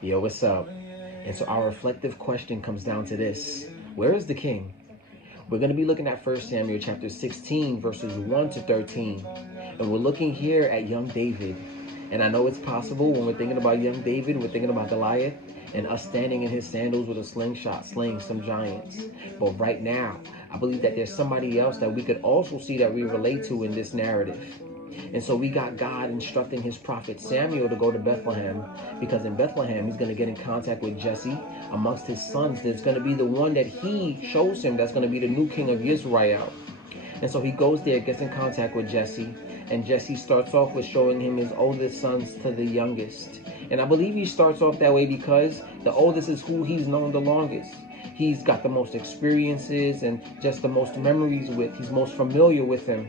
Yo, what's up? And so our reflective question comes down to this. Where is the king? We're going to be looking at 1 Samuel chapter 16, verses 1 to 13. And we're looking here at young David. And I know it's possible when we're thinking about young David, we're thinking about Goliath and us standing in his sandals with a slingshot, slaying some giants. But right now, I believe that there's somebody else that we could also see that we relate to in this narrative. And so we got God instructing his prophet Samuel to go to Bethlehem, because in Bethlehem he's going to get in contact with Jesse. Amongst his sons, there's going to be the one that he shows him that's going to be the new king of Israel. And so he goes there, gets in contact with Jesse, and Jesse starts off with showing him his oldest sons to the youngest. And I believe he starts off that way because the oldest is who he's known the longest. He's got the most experiences and just the most memories with. He's most familiar with him.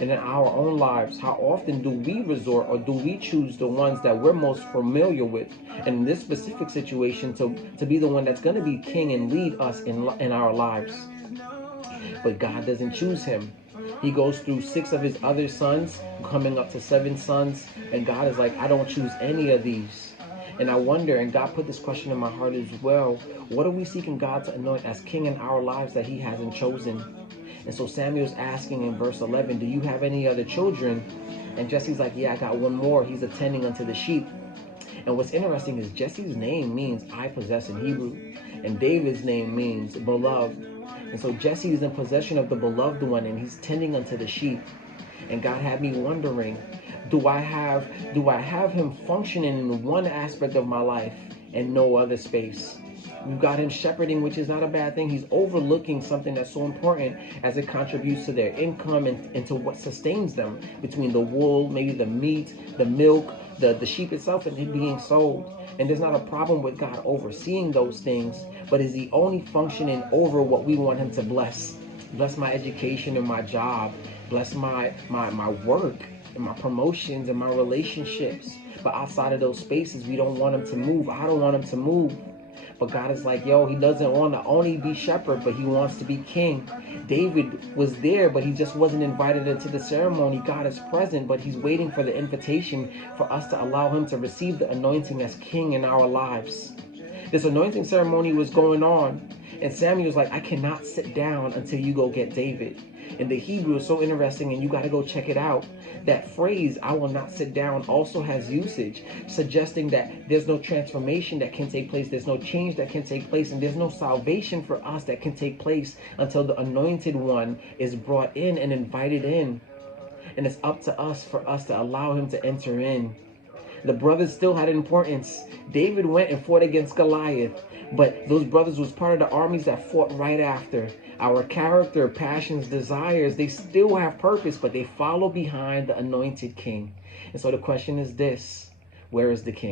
And in our own lives, how often do we resort or do we choose the ones that we're most familiar with? And in this specific situation, to be the one that's going to be king and lead us in our lives. But God doesn't choose him. He goes through 6 of his other sons, coming up to 7 sons. And God is like, I don't choose any of these. And I wonder, and God put this question in my heart as well, what are we seeking God to anoint as king in our lives that he hasn't chosen? And so Samuel's asking in verse 11, do you have any other children? And Jesse's like, yeah, I got one more. He's attending unto the sheep. And what's interesting is Jesse's name means I possess in Hebrew. And David's name means beloved. And so Jesse is in possession of the beloved one, and he's tending unto the sheep. And God had me wondering, do I have him functioning in one aspect of my life and no other space? We've got him shepherding, which is not a bad thing. He's overlooking something that's so important as it contributes to their income and to what sustains them, between the wool, maybe the meat, the milk, the sheep itself, and it being sold. And there's not a problem with God overseeing those things, but is he only functioning over what we want him to bless? Bless my education and my job. Bless my work and my promotions and my relationships. But outside of those spaces, we don't want him to move. I don't want him to move. But God is like, yo, he doesn't want to only be shepherd, but he wants to be king. David was there, but he just wasn't invited into the ceremony. God is present, but he's waiting for the invitation for us to allow him to receive the anointing as king in our lives. This anointing ceremony was going on, and Samuel's like, I cannot sit down until you go get David. And the Hebrew is so interesting, and you got to go check it out. That phrase, I will not sit down, also has usage suggesting that there's no transformation that can take place, there's no change that can take place, and there's no salvation for us that can take place until the anointed one is brought in and invited in. And it's up to us for us to allow him to enter in. The brothers still had importance. David went and fought against Goliath, but those brothers was part of the armies that fought right after. Our character, passions, desires, they still have purpose, but they follow behind the anointed king. And so the question is this: where is the king?